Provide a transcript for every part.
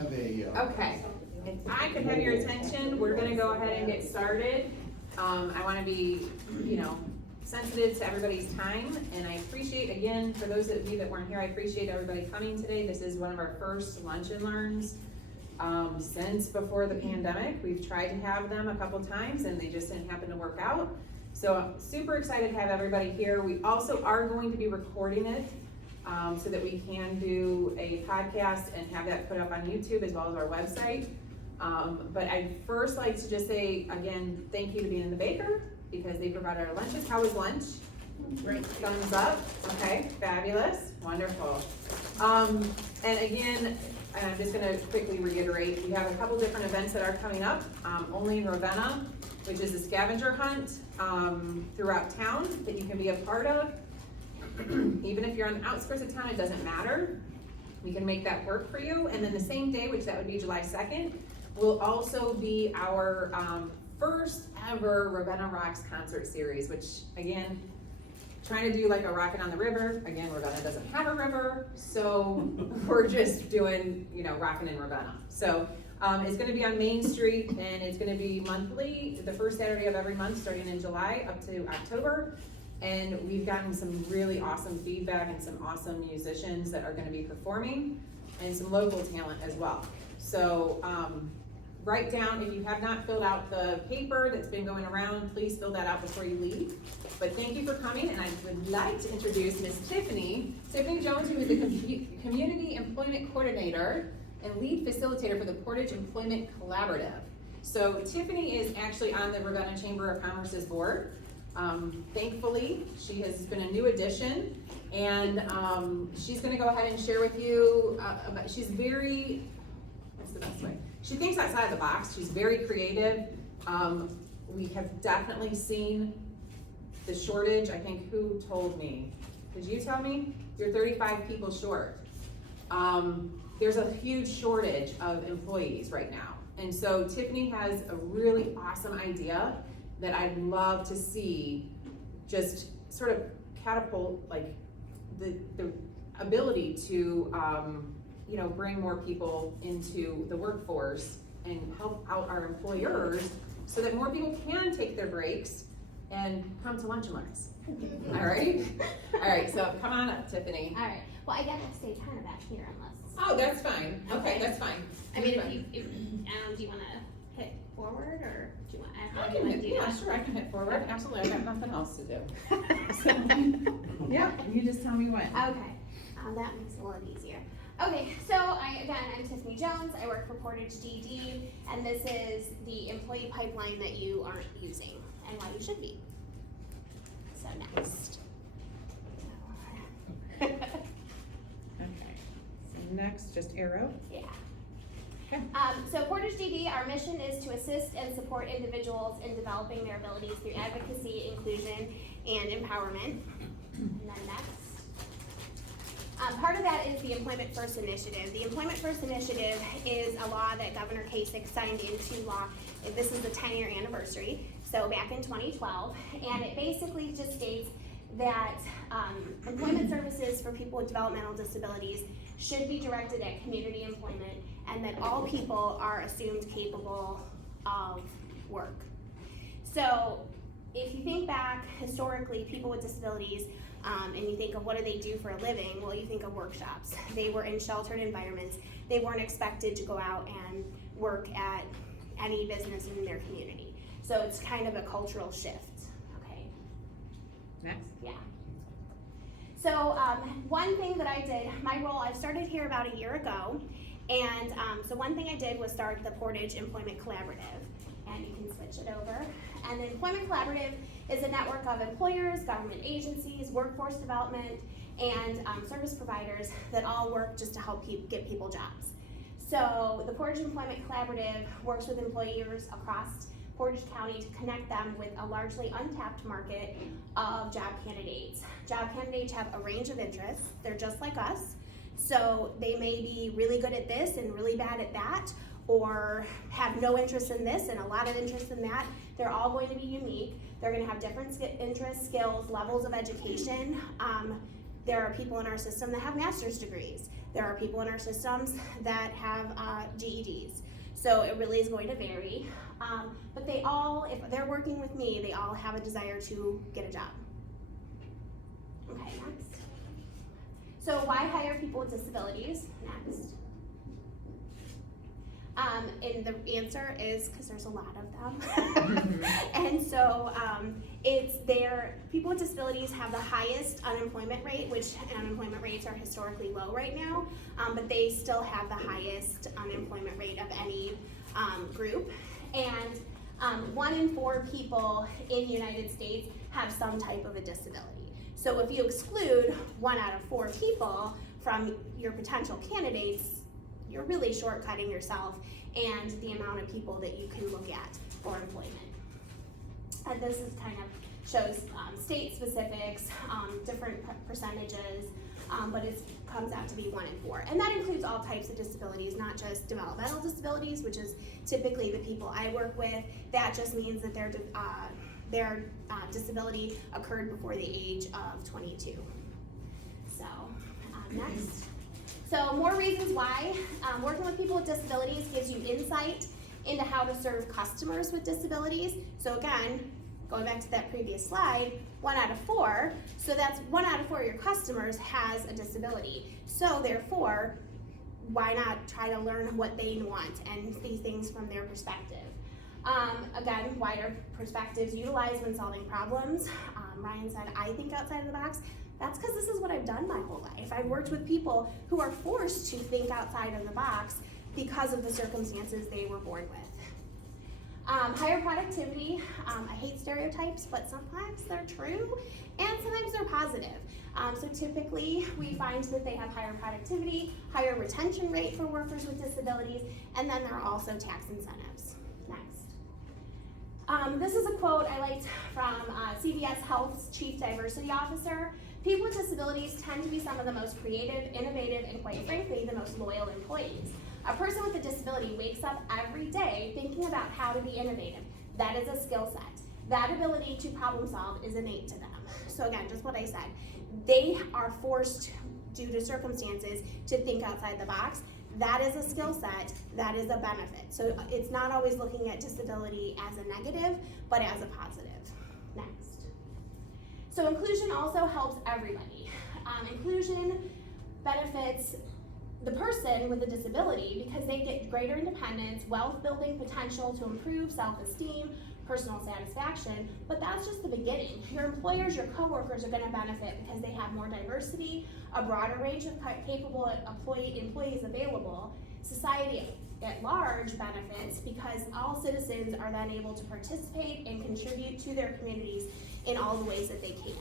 have a. Okay, if I could have your attention, we're gonna go ahead and get started. I wanna be, sensitive to everybody's time, and I appreciate, again, for those of you that weren't here, I appreciate everybody coming today. This is one of our first lunch and learns, since before the pandemic. We've tried to have them a couple times, and they just didn't happen to work out. So I'm super excited to have everybody here. We also are going to be recording it, so that we can do a podcast and have that put up on YouTube as well as our website. But I'd first like to just say, again, thank you to Bean and the Baker, because they provided our lunches. How was lunch? Great. Thumbs up. Okay, fabulous, wonderful. And again, I'm just gonna quickly reiterate, we have a couple different events that are coming up, only in Ravenna, which is a scavenger hunt throughout town that you can be a part of. Even if you're on the outskirts of town, it doesn't matter. We can make that work for you. And then the same day, which that would be July 2nd, will also be our first ever Ravenna Rocks concert series, which again, trying to do like a Rockin' on the River. Again, Ravenna doesn't have a river, so we're just doing, Rockin' in Ravenna. So it's gonna be on Main Street, and it's gonna be monthly, the first Saturday of every month, starting in July up to October. And we've gotten some really awesome feedback and some awesome musicians that are gonna be performing, and some local talent as well. So write down, if you have not filled out the paper that's been going around, please fill that out before you leave. But thank you for coming, and I would like to introduce Miss Tiffany Jones, who is the Community Employment Coordinator and Lead Facilitator for the Portage Employment Collaborative. So Tiffany is actually on the Ravenna Chamber of Commerce's board. Thankfully, she has been a new addition, and she's gonna go ahead and share with you, she's very, what's the best way? She thinks outside of the box. She's very creative. We have definitely seen the shortage. I think, who told me? Did you tell me? You're 35 people short. There's a huge shortage of employees right now. And so Tiffany has a really awesome idea that I'd love to see just sort of catapult like the ability to bring more people into the workforce and help out our employers so that more people can take their breaks and come to lunch and learns. All right? All right, so come on up, Tiffany. All right, well, I gotta stay kind of back here unless. Oh, that's fine. Okay, that's fine. I mean, if do you wanna hit forward, or do you want, I do you can wanna hit, do yeah, that? sure, I can hit forward. Absolutely, I got nothing else to do. Yeah, you just tell me when. Okay, that makes it a little easier. Okay, so I'm Tiffany Jones. I work for Portage DD, and this is the employee pipeline that you aren't using and why you should be. So next. Okay, so next, just arrow. Yeah. Okay. So Portage DD, our mission is to assist and support individuals in developing their abilities through advocacy, inclusion, and empowerment. And then next. Part of that is the Employment First Initiative. The Employment First Initiative is a law that Governor Kasich signed into law. This is the 10-year anniversary, so back in 2012. And it basically just states that employment services for people with developmental disabilities should be directed at community employment, and that all people are assumed capable of work. So if you think back historically, people with disabilities, and you think of what do they do for a living, well, you think of workshops. They were in sheltered environments. They weren't expected to go out and work at any business in their community. So it's kind of a cultural shift, okay? Next. Yeah. So one thing that I did, my role, I started here about a year ago, and so one thing I did was start the Portage Employment Collaborative, and you can switch it over. And the Employment Collaborative is a network of employers, government agencies, workforce development, and service providers that all work just to help get people jobs. So the Portage Employment Collaborative works with employers across Portage County to connect them with a largely untapped market of job candidates. Job candidates have a range of interests. They're just like us. So they may be really good at this and really bad at that, or have no interest in this and a lot of interest in that. They're all going to be unique. They're going to have different interests, skills, levels of education. There are people in our system that have master's degrees. There are people in our systems that have GEDs. So it really is going to vary. But they all, if they're working with me, they all have a desire to get a job. Okay, next. So why hire people with disabilities? Next. And the answer is because there's a lot of them. And so people with disabilities have the highest unemployment rate, which unemployment rates are historically low right now, but they still have the highest unemployment rate of any group. And 1 in 4 people in the United States have some type of a disability. So if you exclude 1 out of 4 people from your potential candidates, you're really shortcutting yourself and the amount of people that you can look at for employment. And this is kind of shows state specifics, different percentages, but it comes out to be 1 in 4. And that includes all types of disabilities, not just developmental disabilities, which is typically the people I work with. That just means that their disability occurred before the age of 22. So, next. So more reasons why working with people with disabilities gives you insight into how to serve customers with disabilities. So again, going back to that previous slide, 1 out of 4, so that's 1 out of 4 of your customers has a disability. So therefore, why not try to learn what they want and see things from their perspective? Again, wider perspectives utilized when solving problems. Ryan said, I think outside of the box. That's because this is what I've done my whole life. I've worked with people who are forced to think outside of the box because of the circumstances they were born with. Higher productivity. I hate stereotypes, but sometimes they're true and sometimes they're positive. So typically we find that they have higher productivity, higher retention rate for workers with disabilities, and then there are also tax incentives. Next. This is a quote I liked from CVS Health's Chief Diversity Officer. People with disabilities tend to be some of the most creative, innovative, and quite frankly, the most loyal employees. A person with a disability wakes up every day thinking about how to be innovative. That is a skill set. That ability to problem solve is innate to them. So again, just what I said, they are forced due to circumstances to think outside the box. That is a skill set, that is a benefit. So it's not always looking at disability as a negative, but as a positive. Next. So inclusion also helps everybody. Inclusion benefits the person with a disability because they get greater independence, wealth building potential to improve self-esteem, personal satisfaction, but that's just the beginning. Your employers, your coworkers are going to benefit because they have more diversity, a broader range of capable employees available. Society at large benefits because all citizens are then able to participate and contribute to their communities in all the ways that they can.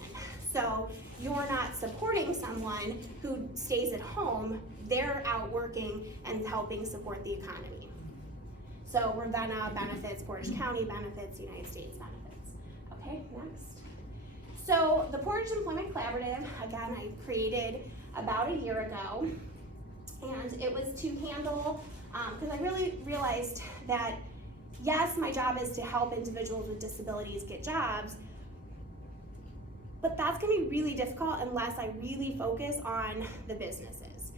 So you're not supporting someone who stays at home, they're out working and helping support the economy. So Ravenna benefits, Portage County benefits, United States benefits. Okay, next. So the Portage Employment Collaborative, again, I created about a year ago, and it was to handle, because I really realized that, yes, my job is to help individuals with disabilities get jobs, but that's gonna be really difficult unless I really focus on the businesses.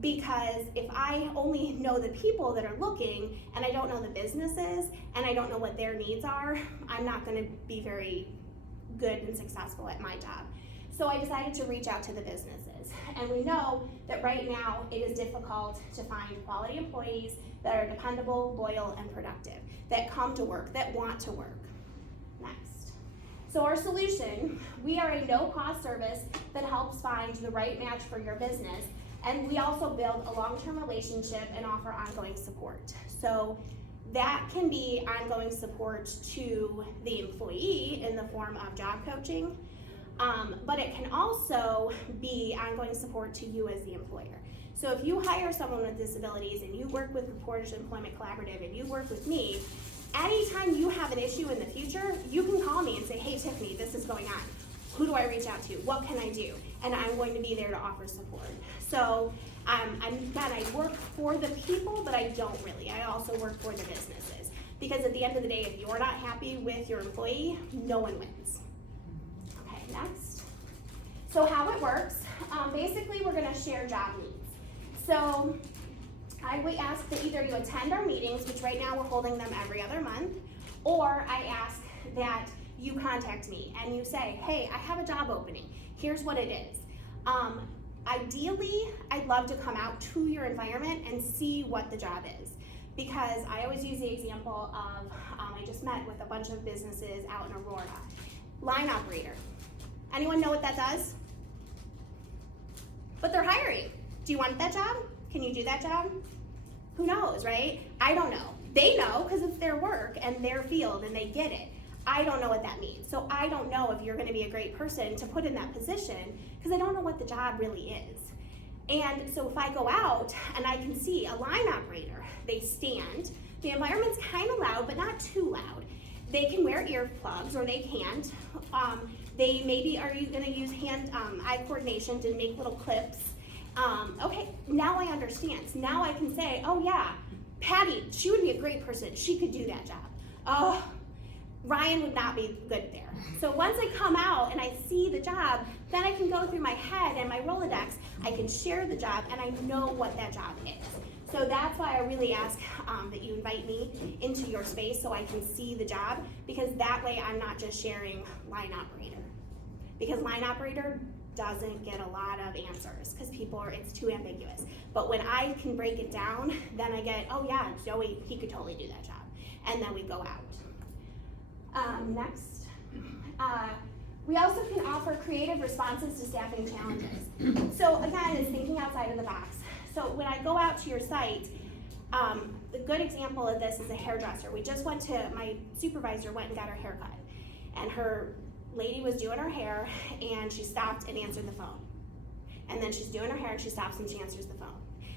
Because if I only know the people that are looking and I don't know the businesses and I don't know what their needs are, I'm not gonna be very good and successful at my job. So I decided to reach out to the businesses. And we know that right now it is difficult to find quality employees that are dependable, loyal, and productive, that come to work, that want to work. Next. So our solution, we are a no-cost service that helps find the right match for your business. And we also build a long-term relationship and offer ongoing support. So that can be ongoing support to the employee in the form of job coaching, but it can also be ongoing support to you as the employer. So if you hire someone with disabilities and you work with the Portage Employment Collaborative and you work with me, anytime you have an issue in the future, you can call me and say, hey Tiffany, this is going on. Who do I reach out to? What can I do? And I'm going to be there to offer support. So I work for the people, but I don't really. I also work for the businesses. Because at the end of the day, if you're not happy with your employee, no one wins. Okay, next. So how it works, basically we're gonna share job needs. So we ask that either you attend our meetings, which right now we're holding them every other month, or I ask that you contact me and you say, hey, I have a job opening. Here's what it is. Ideally, I'd love to come out to your environment and see what the job is. Because I always use the example of, I just met with a bunch of businesses out in Aurora. Line operator. Anyone know what that does? But they're hiring. Do you want that job? Can you do that job? Who knows, right? I don't know. They know because it's their work and their field and they get it. I don't know what that means. So I don't know if you're gonna be a great person to put in that position because I don't know what the job really is. And so if I go out and I can see a line operator, they stand, the environment's kind of loud, but not too loud. They can wear earplugs or they can't. They maybe are you gonna use hand-eye coordination to make little clips. Okay, now I understand. So now I can say, oh yeah, Patty, she would be a great person. She could do that job. Oh, Ryan would not be good there. So once I come out and I see the job, then I can go through my head and my Rolodex, I can share the job and I know what that job is. So that's why I really ask that you invite me into your space so I can see the job, because that way I'm not just sharing line operator. Because line operator doesn't get a lot of answers because it's too ambiguous. But when I can break it down, then I get, oh yeah, Joey, he could totally do that job. And then we go out. Next. We also can offer creative responses to staffing challenges. So again, it's thinking outside of the box. So when I go out to your site, a good example of this is a hairdresser. My supervisor went and got her hair cut. And her lady was doing her hair and she stopped and answered the phone. And then she's doing her hair and she stops and she answers the phone.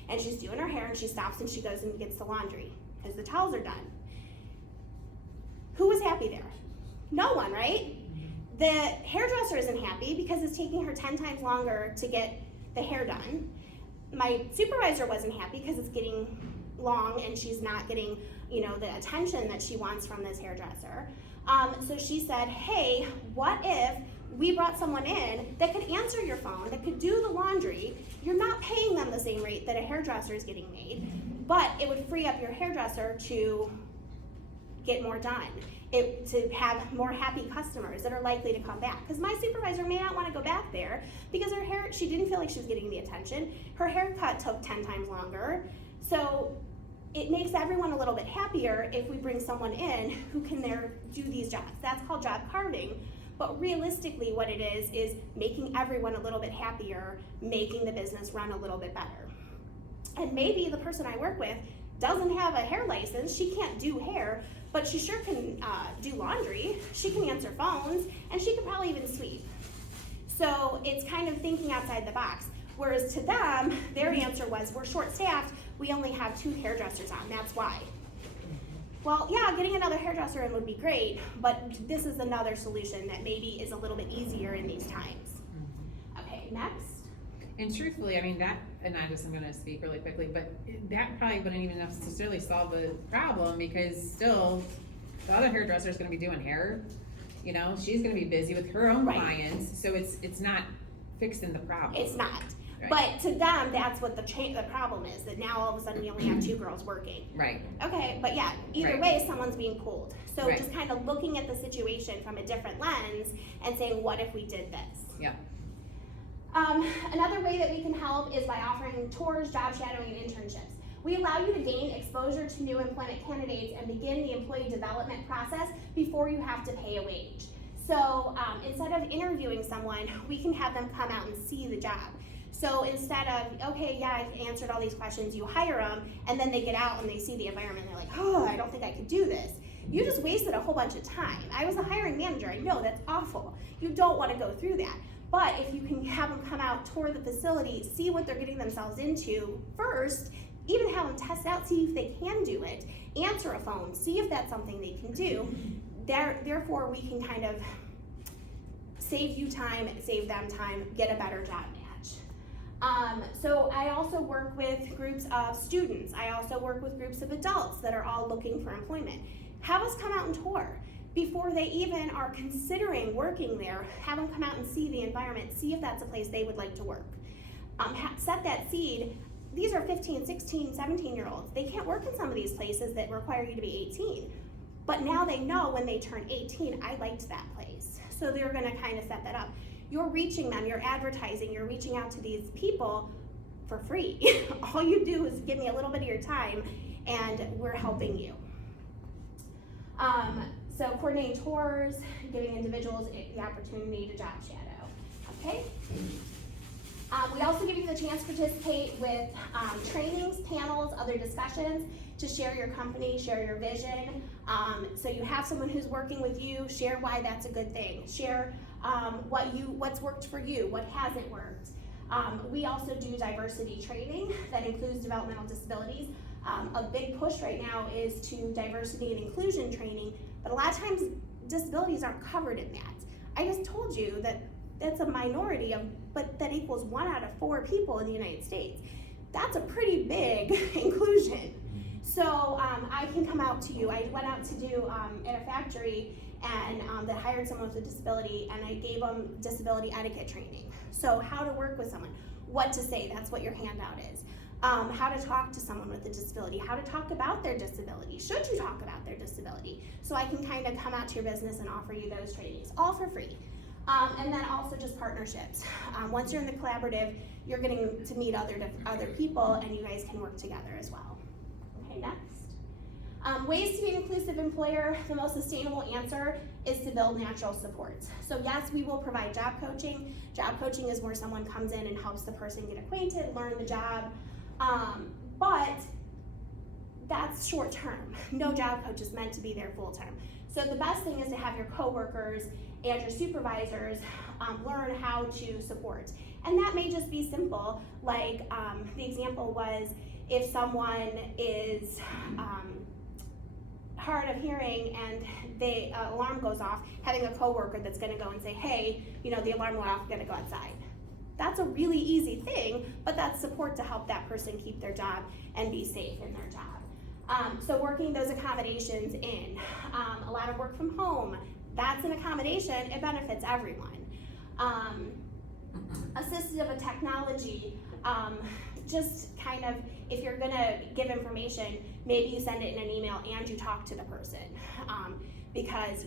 And she's doing her hair and she stops and she goes and gets the laundry because the towels are done. Who was happy there? No one, right? The hairdresser isn't happy because it's taking her 10 times longer to get the hair done. My supervisor wasn't happy because it's getting long and she's not getting, the attention that she wants from this hairdresser. So she said, hey, what if we brought someone in that could answer your phone, that could do the laundry? You're not paying them the same rate that a hairdresser is getting made, but it would free up your hairdresser to get more done, to have more happy customers that are likely to come back. Because my supervisor may not want to go back there because she didn't feel like she was getting the attention. Her haircut took 10 times longer. So it makes everyone a little bit happier if we bring someone in who can do these jobs. That's called job carving. But realistically what it is making everyone a little bit happier, making the business run a little bit better. And maybe the person I work with doesn't have a hair license, she can't do hair, but she sure can do laundry, she can answer phones, and she could probably even sweep. So it's kind of thinking outside the box. Whereas to them, their answer was, we're short-staffed, we only have 2 hairdressers on, that's why. Well, yeah, getting another hairdresser in would be great, but this is another solution that maybe is a little bit easier in these times. Okay, next. And truthfully, I mean, I'm gonna speak really quickly, but that probably wouldn't even necessarily solve the problem because still, the other hairdresser is gonna be doing hair. She's gonna be busy with her own clients, so it's not fixing the problem. It's not. Right. But to them, that's what the problem is, that now all of a sudden we only have 2 girls working. Right. Okay, but yeah, either way, someone's being pulled. So Right. just kind of looking at the situation from a different lens and saying, what if we did this? Yeah. Another way that we can help is by offering tours, job shadowing, and internships. We allow you to gain exposure to new employment candidates and begin the employee development process before you have to pay a wage. So instead of interviewing someone, we can have them come out and see the job. So instead of, okay, yeah, I answered all these questions, you hire them, and then they get out and they see the environment, and they're like, oh, I don't think I could do this. You just wasted a whole bunch of time. I was a hiring manager, I know that's awful. You don't want to go through that. But if you can have them come out, tour the facility, see what they're getting themselves into first, even have them test out, see if they can do it, answer a phone, see if that's something they can do. Therefore, we can kind of save you time, save them time, get a better job match. So I also work with groups of students. I also work with groups of adults that are all looking for employment. Have us come out and tour. Before they even are considering working there, have them come out and see the environment, see if that's a place they would like to work. Set that seed these are 15, 16, 17-year-olds. They can't work in some of these places that require you to be 18. But now they know when they turn 18, I liked that place. So they're gonna kind of set that up. You're reaching them, you're advertising, you're reaching out to these people for free. All you do is give me a little bit of your time and we're helping you. So coordinating tours, giving individuals the opportunity to job shadow, okay? We also give you the chance to participate with trainings, panels, other discussions, to share your company, share your vision. So you have someone who's working with you, share why that's a good thing. Share what's worked for you, what hasn't worked. We also do diversity training that includes developmental disabilities. A big push right now is to diversity and inclusion training, but a lot of times disabilities aren't covered in that. I just told you that that's a minority but that equals 1 out of 4 people in the United States. That's a pretty big inclusion. So I can come out to you. I went out to do at a factory and that hired someone with a disability, and I gave them disability etiquette training. So how to work with someone, what to say, that's what your handout is. How to talk to someone with a disability, how to talk about their disability, should you talk about their disability? So I can kind of come out to your business and offer you those trainings, all for free. And then also just partnerships. Once you're in the collaborative, you're getting to meet other people and you guys can work together as well. Okay, next. Ways to be an inclusive employer. The most sustainable answer is to build natural supports. So yes, we will provide job coaching. Job coaching is where someone comes in and helps the person get acquainted, learn the job. But that's short term. No job coach is meant to be there full term. So the best thing is to have your coworkers and your supervisors learn how to support. And that may just be simple, like the example was if someone is hard of hearing and the alarm goes off, having a coworker that's gonna go and say, hey, the alarm went off, I'm gonna go outside. That's a really easy thing, but that's support to help that person keep their job and be safe in their job. So working those accommodations in, a lot of work from home, that's an accommodation, it benefits everyone. Assistive technology, just kind of, if you're gonna give information, maybe you send it in an email and you talk to the person, because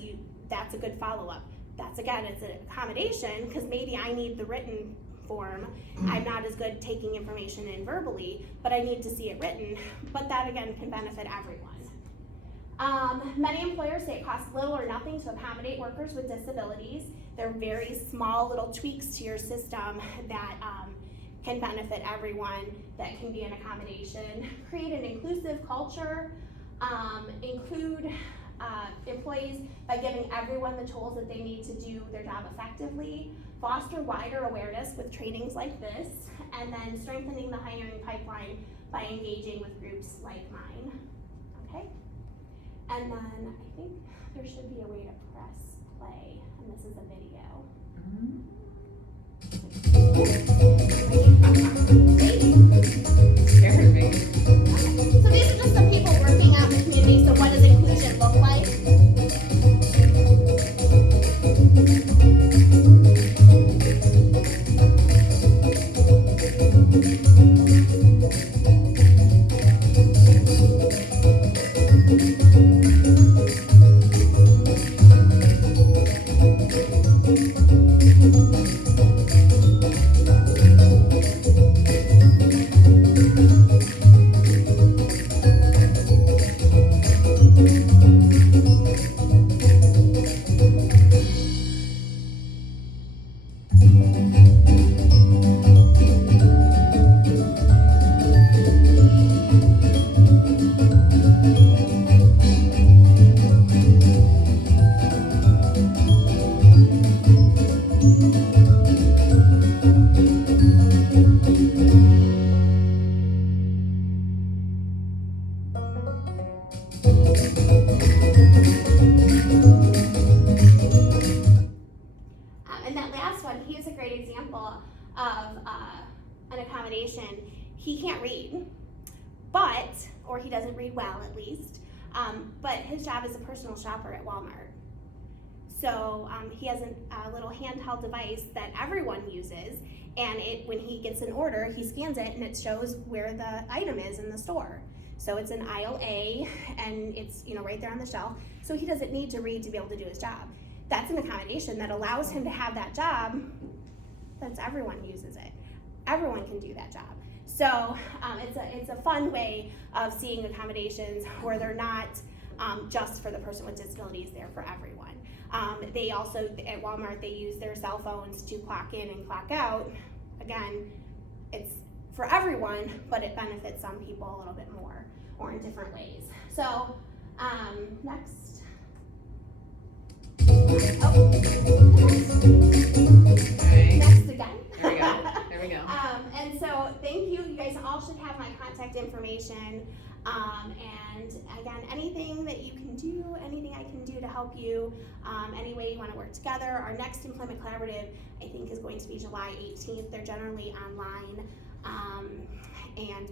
that's a good follow-up. That's, again, it's an accommodation, because maybe I need the written form. I'm not as good taking information in verbally, but I need to see it written. But that, again, can benefit everyone. Many employers say it costs little or nothing to accommodate workers with disabilities. They're very small little tweaks to your system that can benefit everyone, that can be an accommodation. Create an inclusive culture. Include employees by giving everyone the tools that they need to do their job effectively. Foster wider awareness with trainings like this, and then strengthening the hiring pipeline by engaging with groups like mine. Okay? And then I think there should be a way to press play, and this is a video. Scared me. Okay. So these are just some people working out in the community, so what does inclusion look like? And that last one, he is a great example of an accommodation. He can't read, or he doesn't read well at least, but his job is a personal shopper at Walmart. So he has a little handheld device that everyone uses, And when he gets an order, he scans it and it shows where the item is in the store. So it's in aisle A and it's, right there on the shelf. So he doesn't need to read to be able to do his job. That's an accommodation that allows him to have that job. That's everyone uses it. Everyone can do that job. So it's a fun way of seeing accommodations where they're not just for the person with disabilities, they're for everyone. They also, at Walmart, they use their cell phones to clock in and clock out. Again, it's for everyone, but it benefits some people a little bit more or in different ways. So, next. Oh. Okay. Next again. There we go. There we go. And so thank you. You guys all should have my contact information. And again, anything that you can do, anything I can do to help you, any way you want to work together. Our next employment collaborative, I think, is going to be July 18th. They're generally online.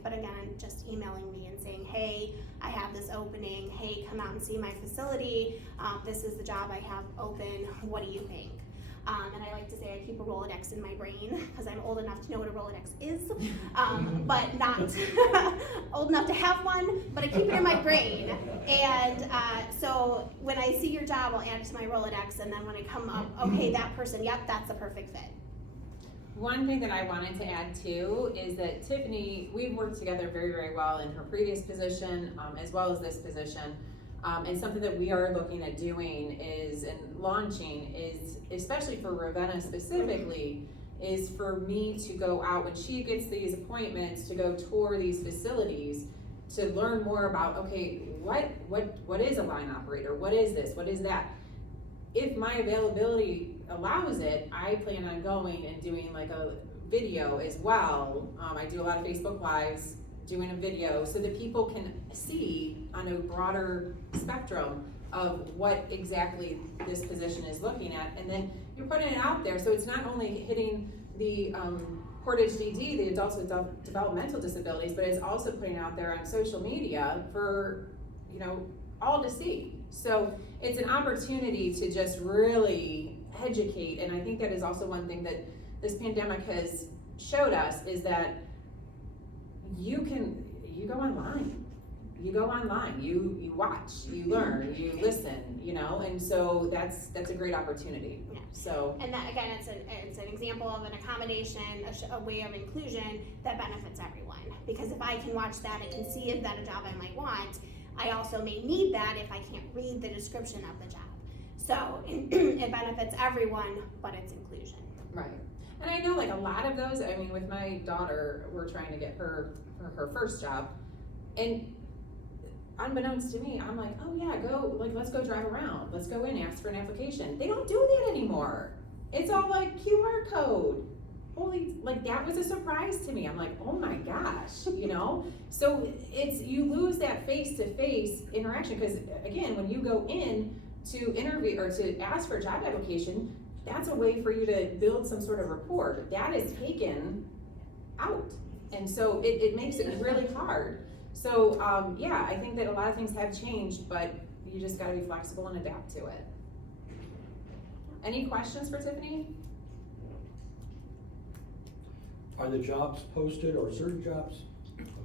But again, just emailing me and saying, hey, I have this opening. Hey, come out and see my facility. This is the job I have open. What do you think? And I like to say I keep a Rolodex in my brain because I'm old enough to know what a Rolodex is, but not old enough to have one, but I keep it in my brain. And so when I see your job, I'll add it to my Rolodex, and then when I come up, okay, that person, yep, that's a perfect fit. One thing that I wanted to add too is that Tiffany, we've worked together very, very well in her previous position as well as this position. And something that we are looking at doing is, and launching is, especially for Ravenna specifically, is for me to go out when she gets these appointments to go tour these facilities to learn more about, okay, what is a line operator? What is this? What is that? If my availability allows it, I plan on going and doing like a video as well. I do a lot of Facebook Lives, doing a video so that people can see on a broader spectrum of what exactly this position is looking at, and then you're putting it out there so it's not only hitting the Portage DD, the adults with developmental disabilities, but it's also putting it out there on social media for all to see. So it's an opportunity to just really educate, and I think that is also one thing that this pandemic has showed us is that you go online, you watch, you learn, you listen, and so that's a great opportunity. Yeah. So, and that again, it's an example of an accommodation, a way of inclusion that benefits everyone. Because if I can watch that, I can see if that's a job I might want. I also may need that if I can't read the description of the job. So it benefits everyone, but it's inclusion. right. And I know like a lot of those, I mean, with my daughter, we're trying to get her first job, and unbeknownst to me, I'm like, oh yeah, let's go drive around. Let's go in, ask for an application. They don't do that anymore. It's all like QR code. That was a surprise to me. I'm like, oh my gosh, So you lose that face-to-face interaction, because again, when you go in to interview or to ask for a job application, that's a way for you to build some sort of rapport. That is taken out. And so it makes it really hard. So I think that a lot of things have changed, but you just gotta be flexible and adapt to it. Any questions for Tiffany? Are the jobs posted, or certain jobs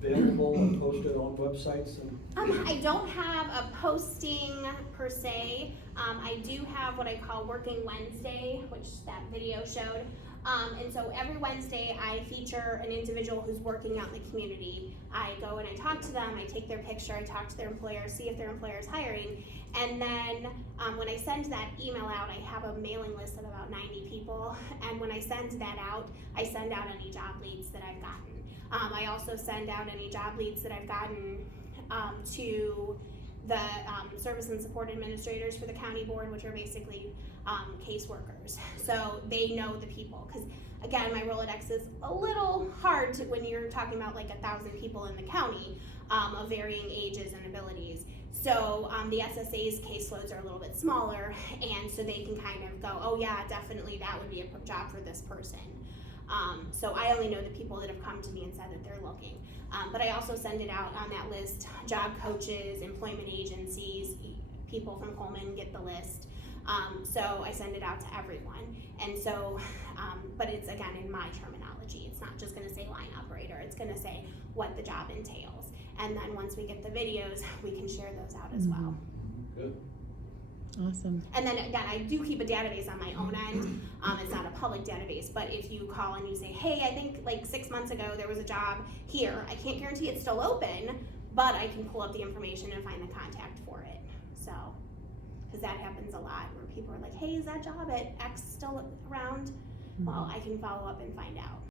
available and posted on websites? I don't have a posting per se. I do have what I call Working Wednesday, which that video showed. And so every Wednesday I feature an individual who's working out in the community. I go and I talk to them, I take their picture, I talk to their employer, see if their employer is hiring. And then when I send that email out, I have a mailing list of about 90 people. And when I send that out, I send out any job leads that I've gotten. I also send out any job leads that I've gotten to the service and support administrators for the county board, which are basically caseworkers. So they know the people, because again, my Rolodex is a little hard to, when you're talking about like 1,000 people in the county of varying ages and abilities. So the SSA's caseloads are a little bit smaller, and so they can kind of go, oh yeah, definitely that would be a job for this person. So I only know the people that have come to me and said that they're looking. But I also send it out on that list. Job coaches, employment agencies, people from Coleman get the list. So I send it out to everyone. And so, but it's again in my terminology. It's not just gonna say line operator, it's gonna say what the job entails. And then once we get the videos, we can share those out as well. Good. Awesome. And then again, I do keep a database on my own end. It's not a public database, but if you call and you say, hey, I think like 6 months ago there was a job here, I can't guarantee it's still open, but I can pull up the information and find the contact for it. So, because that happens a lot where people are like, hey, is that job at X still around? Well, I can follow up and find out.